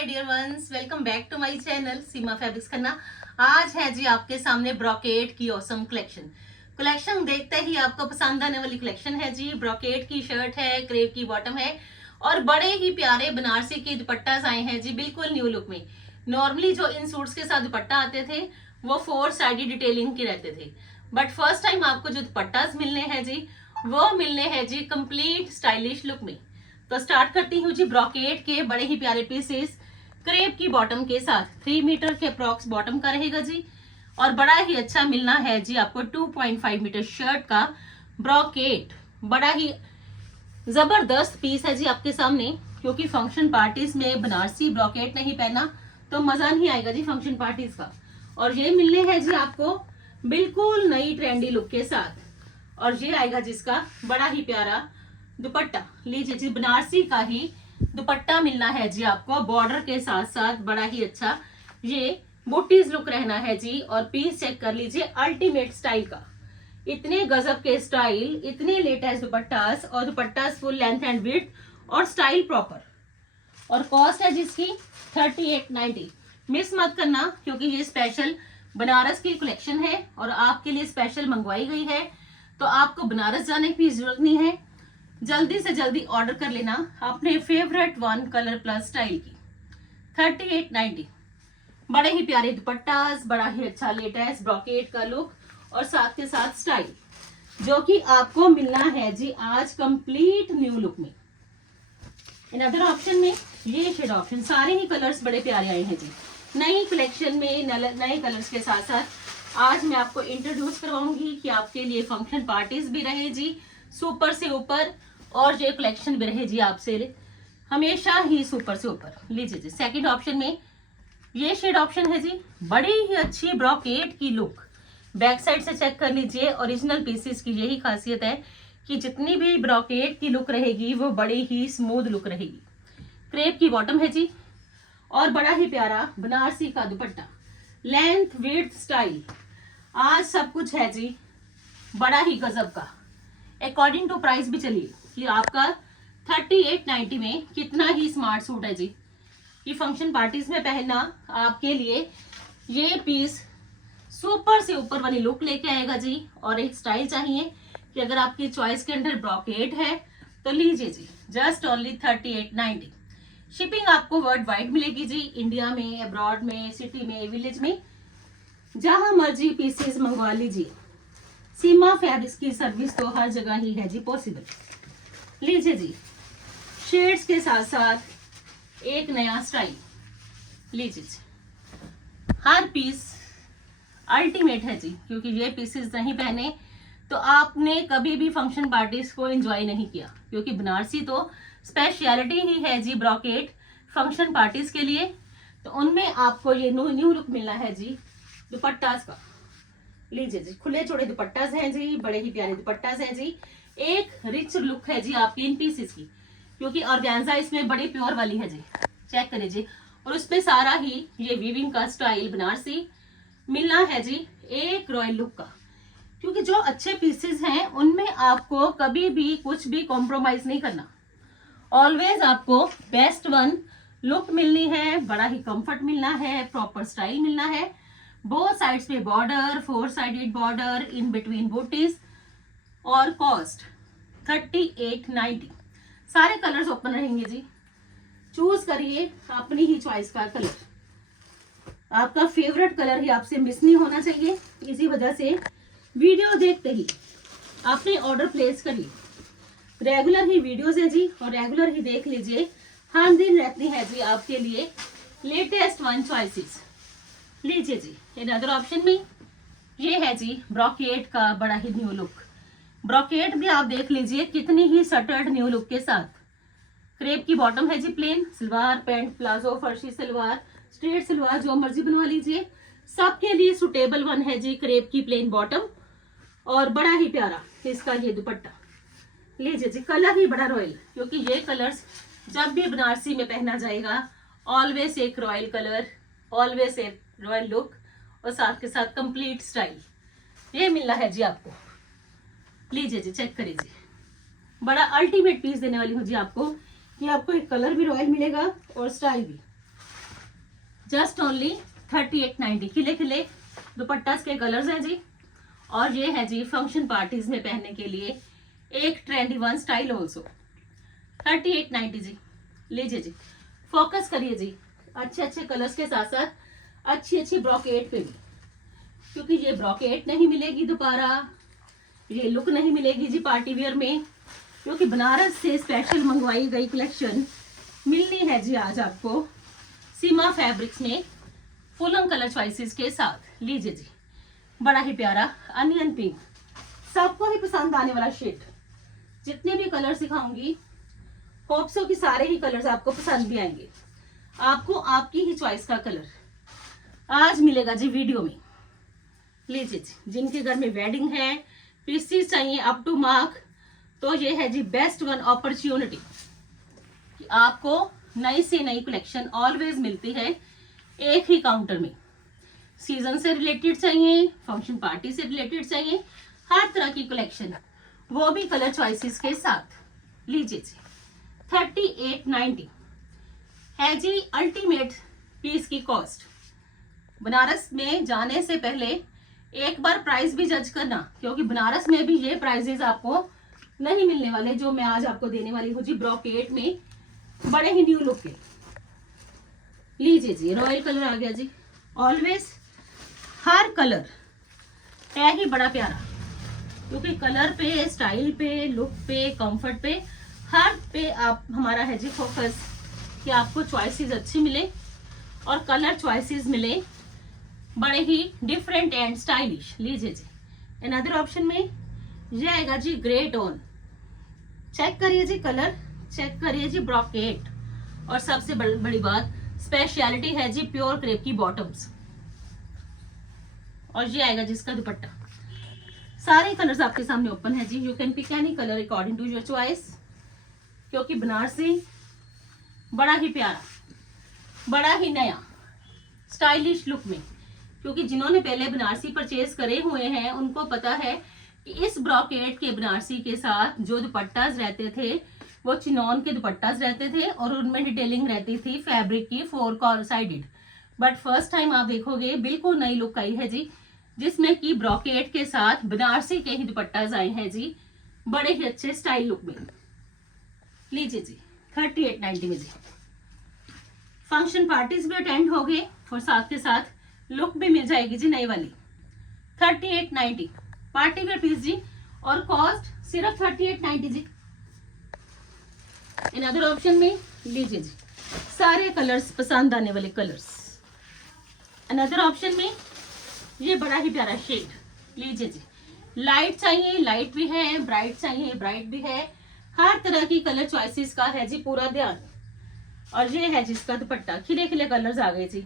My dear ones, welcome back to my channel Seema fabrics Khanna. आज है जी आपके सामने ब्रोकेट की ऑसम कलेक्शन देखते ही आपको पसंद आने वाली कलेक्शन है जी। ब्रोकेट की शर्ट है, क्रेप की बॉटम है और बड़े ही प्यारे बनारसी के दुपट्टास आए हैं जी, बिल्कुल न्यू लुक में। नॉर्मली जो इन सूट्स के साथ दुपट्टा आते थे वो 4 साइडेड डिटेलिंग के रहते थे, बट फर्स्ट टाइम आपको जो दुपट्टास मिलने हैं जी वो मिलने हैं जी कंप्लीट स्टाइलिश लुक में। तो स्टार्ट करती हूँ जी ब्रोकेट के बड़े ही प्यारे पीसेस क्रेप की बॉटम के साथ। 3 मीटर के अप्रॉक्स बॉटम का रहेगा जी और बड़ा ही अच्छा मिलना है जी आपको 2.5 मीटर शर्ट का ब्रोकेट। बड़ा ही जबरदस्त पीस है जी आपके सामने, क्योंकि फंक्शन पार्टीज में बनारसी ब्रोकेट नहीं पहना तो मजा नहीं आएगा जी फंक्शन पार्टीज का। और ये मिलने हैं जी आपको बिल्कुल नई ट्रेंडी लुक के साथ। और ये आएगा जिसका बड़ा ही प्यारा दुपट्टा। लीजिए जी, बनारसी का ही दुपट्टा मिलना है जी आपको बॉर्डर के साथ साथ। बड़ा ही अच्छा ये बूटीज लुक रहना है जी। और पीस चेक कर लीजिए, अल्टीमेट स्टाइल का। इतने गजब के स्टाइल, इतने लेटेस्ट दुपट्टास और दुपट्टास फुल लेंथ एंड विड्थ और स्टाइल प्रॉपर। और कॉस्ट है जिसकी 3890। मिस मत करना, क्योंकि ये स्पेशल बनारस की कलेक्शन है और आपके लिए स्पेशल मंगवाई गई है। तो आपको बनारस जाने की जरूरत नहीं है, जल्दी से जल्दी ऑर्डर कर लेना अपने favourite one colour plus style की। 3890। बड़े ही प्यारे दुपट्टास, बड़ा ही अच्छा लेटेस्ट ब्रोकेट का लुक और साथ के साथ स्टाइल, जो कि आपको मिलना है जी आज कंप्लीट न्यू लुक में। इन अदर ऑप्शन में ये शेड ऑप्शन, सारे ही कलर्स बड़े प्यारे आए हैं जी नई कलेक्शन में। नए कलर्स के साथ साथ आज मैं आपको इंट्रोड्यूस करवाऊंगी कि आपके लिए फंक्शन पार्टीज भी रहे जी सुपर से ऊपर, और ये कलेक्शन भी रहे जी आपसे हमेशा ही सुपर से ऊपर। लीजिए जी, सेकंड ऑप्शन में ये शेड ऑप्शन है जी, बड़ी ही अच्छी ब्रोकेट की लुक। बैक साइड से चेक कर लीजिए, ओरिजिनल पीसेस की यही खासियत है कि जितनी भी ब्रोकेट की लुक रहेगी वो बड़ी ही स्मूथ लुक रहेगी। क्रेप की बॉटम है जी और बड़ा ही प्यारा बनारसी का दुपट्टा। लेंथ विड्थ स्टाइल आज सब कुछ है जी बड़ा ही गजब का। अकॉर्डिंग टू प्राइस भी चलिए कि आपका 3890 में कितना ही स्मार्ट सूट है जी। ये फंक्शन पार्टीज में पहनना आपके लिए ये पीस सुपर से ऊपर वाली लुक लेके आएगा जी। और एक स्टाइल चाहिए कि अगर आपकी चॉइस के अंदर ब्रोकेट है तो लीजिए जी, जस्ट ओनली 3890। शिपिंग आपको वर्ल्ड वाइड मिलेगी जी, इंडिया में, अब्रॉड में, सिटी में, विलेज में, जहां मर्जी पीसेस मंगवा लीजिए। सीमा फैब्रिक्स की सर्विस तो हर जगह ही है जी पॉसिबल। लीजिए जी, शेड्स के साथ साथ एक नया स्टाइल। लीजिए जी, हर पीस अल्टीमेट है जी, क्योंकि ये पीसेस नहीं पहने तो आपने कभी भी फंक्शन पार्टीज को एंजॉय नहीं किया। क्योंकि बनारसी तो स्पेशलिटी ही है जी ब्रोकेट फंक्शन पार्टीज के लिए। तो उनमें आपको ये न्यू लुक मिलना है जी दुपट्टास का। लीजिए जी, खुले चौड़े दुपट्टास हैं जी, बड़े ही प्यारे दुपट्टास हैं जी। एक रिच लुक है जी आपकी इन पीसेस की, क्योंकि ऑर्गेन्जा इसमें बड़ी प्योर वाली है जी। चेक करिए जी, और उसमें सारा ही ये वीविंग का स्टाइल बनारसी मिलना है जी एक रॉयल लुक का। क्योंकि जो अच्छे पीसेस हैं उनमें आपको कभी भी कुछ भी कॉम्प्रोमाइज नहीं करना। ऑलवेज आपको बेस्ट वन लुक मिलनी है, बड़ा ही कंफर्ट मिलना है, प्रॉपर स्टाइल मिलना है। बोथ साइड्स पे border, 4 sided border, in between booties. और कॉस्ट 3890। सारे कलर्स ओपन रहेंगे जी, चूज करिए अपनी ही चॉइस का कलर। आपका फेवरेट कलर ही आपसे मिस नहीं होना चाहिए। इसी वजह से वीडियो देखते ही आपने ऑर्डर प्लेस करिए। रेगुलर ही वीडियोस है जी और रेगुलर ही देख लीजिए, हर दिन रहती है जी आपके लिए लेटेस्ट वन चॉइसेस। लीजिए जी, इन अदर ऑप्शन में ये है जी ब्रोकेट का बड़ा ही न्यू लुक। ब्रोकेट भी आप देख लीजिए कितनी ही सटर्ड न्यू लुक के साथ। क्रेप की बॉटम है जी, प्लेन सलवार, पैंट, प्लाजो, फर्शी सलवार, स्ट्रेट सलवार, जो मर्जी बनवा लीजिए, सबके लिए सुटेबल वन है जी क्रेप की प्लेन बॉटम। और बड़ा ही प्यारा इसका ये दुपट्टा। लीजिए जी, कलर ही बड़ा रॉयल, क्योंकि ये कलर्स जब भी बनारसी में पहना जाएगा ऑलवेज एक रॉयल कलर, ऑलवेज एक रॉयल लुक और साथ के साथ कंप्लीट स्टाइल ये मिलना है जी आपको। लीजिए जी, चेक करिए जी, बड़ा अल्टीमेट पीस देने वाली हूँ जी आपको कि आपको एक कलर भी रॉयल मिलेगा और स्टाइल भी। Just only 3890। खिले खिले दुपट्टा के कलर्स हैं जी, और ये है जी फंक्शन पार्टीज में पहनने के लिए एक ट्रेंडी वन स्टाइल ऑल्सो। 3890 जी, लीजिए जी, फोकस करिए जी। अच्छे अच्छे कलर्स के साथ साथ अच्छी अच्छी ब्रॉकेट पे भी, क्योंकि ये ब्रॉकेट नहीं मिलेगी दोबारा, ये लुक नहीं मिलेगी जी पार्टी वेयर में, क्योंकि बनारस से स्पेशल मंगवाई गई कलेक्शन मिलनी है जी आज आपको सीमा फैब्रिक्स में फुलन कलर चॉइसेस के साथ। लीजिए जी, बड़ा ही प्यारा अनियन पिंक, सबको ही पसंद आने वाला शेड। जितने भी कलर सिखाऊंगी होप सो कि सारे ही कलर्स आपको पसंद भी आएंगे। आपको आपकी ही चॉइस का कलर आज मिलेगा जी वीडियो में। लीजिए जी, जिनके घर में वेडिंग है, पीसीस चाहिए अप टू मार्क, तो ये है जी बेस्ट वन अपॉर्चुनिटी कि आपको नई से नई कलेक्शन ऑलवेज मिलती है एक ही काउंटर में। सीजन से रिलेटेड चाहिए, फंक्शन पार्टी से रिलेटेड चाहिए, हर तरह की कलेक्शन, वो भी कलर चॉइसेस के साथ। लीजिए जी, 3890 है जी अल्टीमेट पीस की कॉस्ट। बनारस में जाने से पहले एक बार प्राइस भी जज करना, क्योंकि बनारस में भी ये प्राइजेस आपको नहीं मिलने वाले जो मैं आज आपको देने वाली हूँ जी ब्रॉकेट में, बड़े ही न्यू लुक के। लीजिए जी, रॉयल कलर आ गया जी। ऑलवेज हर कलर है ही बड़ा प्यारा, क्योंकि कलर पे, स्टाइल पे, लुक पे, कंफर्ट पे, हर पे आप हमारा है जी फोकस कि आपको चॉइसेस अच्छी मिले और कलर चॉइसेस मिले बड़े ही डिफरेंट एंड स्टाइलिश। लीजिए जी, अनदर ऑप्शन में ये आएगा जी ग्रे टोन। चेक करिए जी कलर, चेक करिए जी ब्रॉकेट, और सबसे बड़ी बात स्पेशलिटी है जी प्योर क्रेप की बॉटम्स, और ये आएगा जिसका दुपट्टा। सारे कलर्स आपके सामने ओपन है जी, you can pick any colour according to your choice, क्योंकि बनारसी बड़ा ही प्यारा, बड़ा ही नया स्टाइलिश लुक में, क्योंकि जिन्होंने पहले बनारसी परचेज करे हुए हैं उनको पता है कि इस ब्रॉकेट के बनारसी के साथ जो दुपट्टास रहते थे वो चिनॉन के दुपट्टास रहते थे, और उनमें डिटेलिंग रहती थी फैब्रिक की 4 corner sided. But first time आप देखोगे बिल्कुल नई लुक आई है जी, जिसमें कि ब्रॉकेट के साथ बनारसी के ही दुपट्टास आए हैं जी, बड़े ही अच्छे स्टाइल लुक में। लीजिए जी, 3890 में जी फंक्शन पार्टीज भी अटेंड हो गए और साथ के साथ लुक भी मिल जाएगी जी नई वाली। 3890 पार्टी वेयर पीस जी, और कॉस्ट सिर्फ 3890 जी। अनदर ऑप्शन में लीजिए जी, सारे कलर्स पसंद आने वाले कलर्स। अनदर ऑप्शन में ये बड़ा ही प्यारा शेड। लीजिए जी, लाइट चाहिए लाइट भी है, ब्राइट चाहिए ब्राइट भी है, हर तरह की कलर चॉइसेस का है जी पूरा ध्यान। और ये है जिसका दुपट्टा, खिले खिले कलर्स आ गए जी,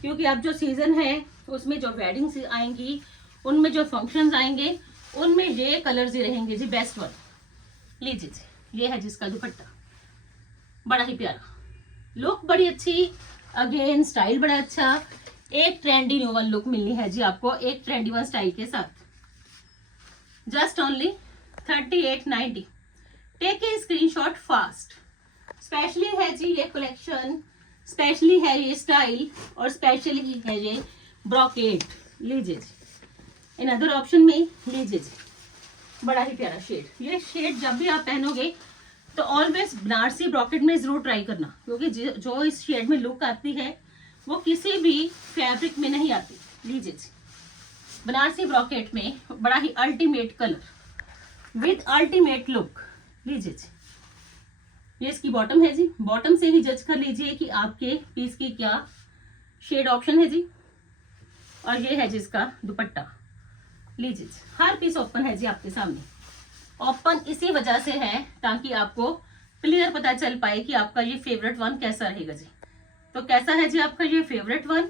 क्योंकि अब जो सीजन है उसमें जो वेडिंग्स आएंगी, उनमें जो फंक्शंस आएंगे, उनमें ये कलर्स ही रहेंगे जी बेस्ट वन। लीजिए जी, ये है जिसका दुपट्टा, बड़ा ही प्यारा, लुक बड़ी अच्छी, अगेन स्टाइल बड़ा अच्छा, एक ट्रेंडी न्यू वन लुक मिलनी है जी आपको एक ट्रेंडी वन स्टाइल के साथ। Just only 3890। Take a screenshot fast. Specially है जी ये कलेक्शन, स्पेशली है ये स्टाइल, और स्पेशली है ये ब्रॉकेट। लीजिए जी, इन अदर ऑप्शन में लीजिए जी, बड़ा ही प्यारा शेड। ये शेड जब भी आप पहनोगे तो ऑलवेज बनारसी ब्रॉकेट में जरूर ट्राई करना, क्योंकि जो इस शेड में लुक आती है वो किसी भी फैब्रिक में नहीं आती। लीजिए जी, बनारसी ब्रॉकेट में बड़ा ही ultimate colour with ultimate look. लीजिए जी, ये इसकी बॉटम है जी, बॉटम से ही जज कर लीजिए कि आपके पीस की क्या शेड ऑप्शन है जी, और ये है जिसका दुपट्टा। लीजिए जी, हर पीस ओपन है जी आपके सामने। ओपन इसी वजह से है ताकि आपको क्लियर पता चल पाए कि आपका ये फेवरेट वन कैसा रहेगा जी। तो कैसा है जी आपका ये फेवरेट वन,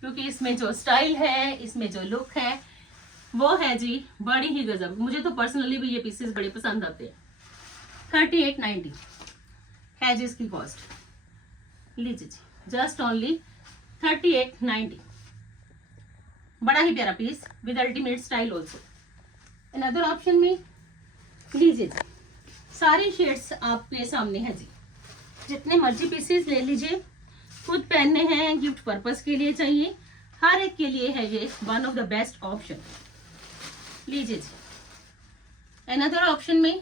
क्योंकि इसमें जो स्टाइल है, इसमें जो लुक है, वो है जी बड़ी ही गजब। मुझे तो पर्सनली भी ये पीसेस बड़े पसंद आते हैं। 3890 है जी इसकी कॉस्ट। लीजिए जी, जस्ट ओनली 3890। बड़ा ही प्यारा peace with ultimate style also. Another option में लीजिए जी, सारी शेड्स आपके सामने है जी, जितने मर्जी पीसेस ले लीजिए, खुद पहनने हैं, गिफ्ट पर्पस के लिए चाहिए, हर एक के लिए है ये one of the best option. लीजिए जी। अनदर ऑप्शन में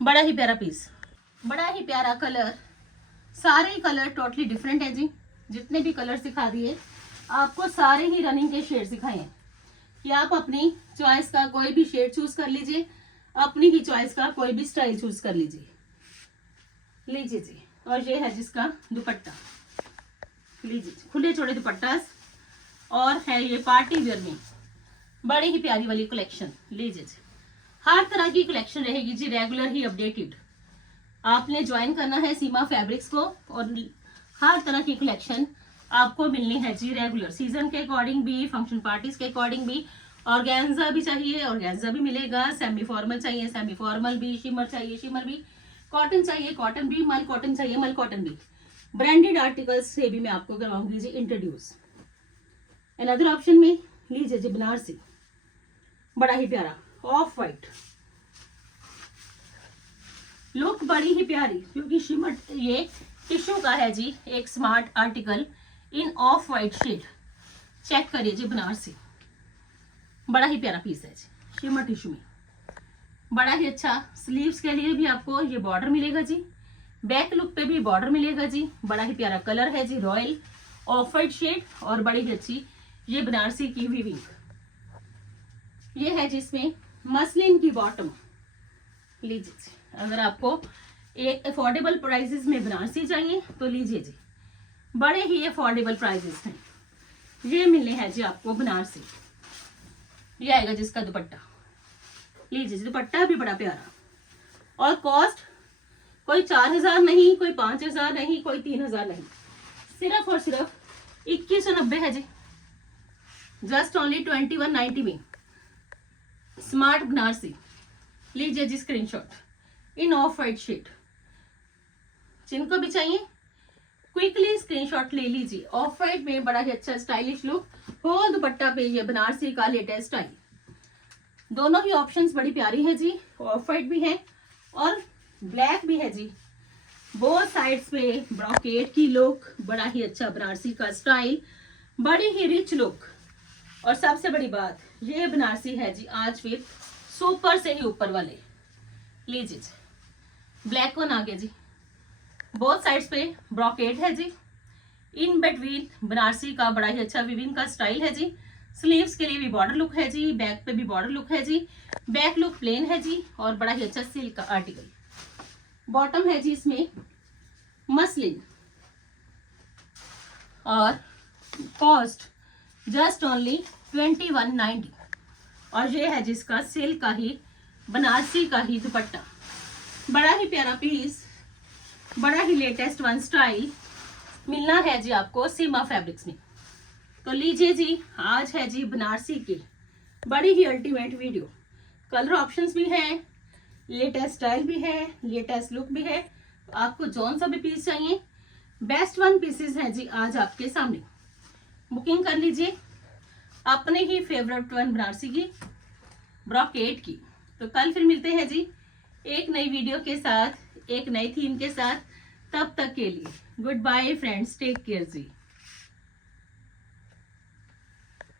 बड़ा ही प्यारा पीस, बड़ा ही प्यारा कलर, सारे कलर टोटली डिफरेंट है जी। जितने भी कलर सिखा दिए आपको सारे ही रनिंग के शेड सिखाए हैं कि आप अपनी चॉइस का कोई भी शेड चूज कर लीजिए, अपनी ही चॉइस का कोई भी स्टाइल चूज कर लीजिए। लीजिए जी। और ये है जिसका दुपट्टा, लीजिए जी, खुले चौड़े दुपट्टा और है ये पार्टी वेयर में बड़ी ही प्यारी वाली कलेक्शन। लीजिए जी, हर तरह की कलेक्शन रहेगी जी, रेगुलर ही अपडेटेड। आपने ज्वाइन करना है सीमा फैब्रिक्स को और हर तरह की कलेक्शन आपको मिलनी है जी रेगुलर, सीजन के अकॉर्डिंग भी, फंक्शन पार्टीज के अकॉर्डिंग भी। ऑर्गेन्जा भी चाहिए, ऑर्गेन्जा भी मिलेगा, सेमी फॉर्मल चाहिए, सेमी फॉर्मल भी, शिमर चाहिए, शिमर भी, कॉटन चाहिए, कॉटन भी, मल कॉटन चाहिए, मल कॉटन भी। ब्रांडेड आर्टिकल्स से भी मैं आपको करवाऊंगी जी इंट्रोड्यूस। अनदर ऑप्शन में लीजिए जी बनारसी, बड़ा ही प्यारा ऑफ वाइट लुक, बड़ी ही प्यारी, क्योंकि शिमर ये टिश्यू का है जी, एक smart article in off white shade. Check करिए जी बनारसी, बड़ा ही प्यारा पीस है जी, शिमर टिश्यू में, बड़ा ही अच्छा। स्लीव्स के लिए भी आपको ये बॉर्डर मिलेगा जी, बैक लुक पे भी बॉर्डर मिलेगा जी। बड़ा ही प्यारा कलर है जी, रॉयल ऑफ वाइट शेड और बड़ी ही अच्छी ये बनारसी की वीविंग। ये है जिसमें मसलिन की बॉटम। लीजिए जी, अगर आपको एक अफोर्डेबल प्राइसेस में बनारसी चाहिए तो लीजिए जी, बड़े ही अफोर्डेबल प्राइसेस हैं। ये मिलने हैं जी आपको बनारसी। ये आएगा जिसका दुपट्टा, लीजिए जी, दुपट्टा भी बड़ा प्यारा और कॉस्ट कोई 4000 नहीं, कोई 5000 नहीं, कोई 3000 नहीं, सिर्फ और सिर्फ 2190 है जी, जस्ट ओनली 2190 में स्मार्ट बनारसी। लीजिए जी screenshot in off white shade, जिनको भी चाहिए क्विकली स्क्रीनशॉट ले लीजिए। ऑफ वाइट में बड़ा ही अच्छा स्टाइलिश लुक, होल दुपट्टा पे ये बनारसी का लेटेस्ट स्टाइल। दोनों ही ऑप्शंस बड़ी प्यारी है जी, ऑफ वाइट भी है और ब्लैक भी है जी। बोथ साइड्स पे ब्रॉकेट की लुक, बड़ा ही अच्छा बनारसी का स्टाइल, बड़ी ही रिच लुक। और सबसे बड़ी बात, ये बनारसी है जी आज फिर सुपर से ही ऊपर वाले। लीजिए जी, ब्लैक वन आ गया जी, बोथ साइड्स पे ब्रॉकेट है जी, इन बिटवीन बनारसी का बड़ा ही अच्छा विविंग का स्टाइल है जी। स्लीव्स के लिए भी बॉर्डर लुक है जी, बैक पे भी बॉर्डर लुक है जी, बैक लुक प्लेन है जी और बड़ा ही अच्छा सिल्क का आर्टिकल। बॉटम है जी इसमें मसलिन और कॉस्ट जस्ट ओनली 2190। और ये है जिसका सिल्क का ही बनारसी का ही दुपट्टा, बड़ा ही प्यारा पीस, बड़ा ही लेटेस्ट वन स्टाइल मिलना है जी आपको सीमा फैब्रिक्स में। तो लीजिए जी, आज है जी बनारसी की बड़ी ही अल्टीमेट वीडियो। कलर ऑप्शंस भी हैं, लेटेस्ट स्टाइल भी है, लेटेस्ट लुक भी है। आपको जौन सा भी पीस चाहिए, बेस्ट वन पीसेस हैं जी आज आपके सामने। बुकिंग कर लीजिए अपने ही फेवरेट वन बनारसी की, ब्रॉकेट की। तो कल फिर मिलते हैं जी एक नई वीडियो के साथ, एक नई थीम के साथ। तब तक के लिए good bye friends, take care जी।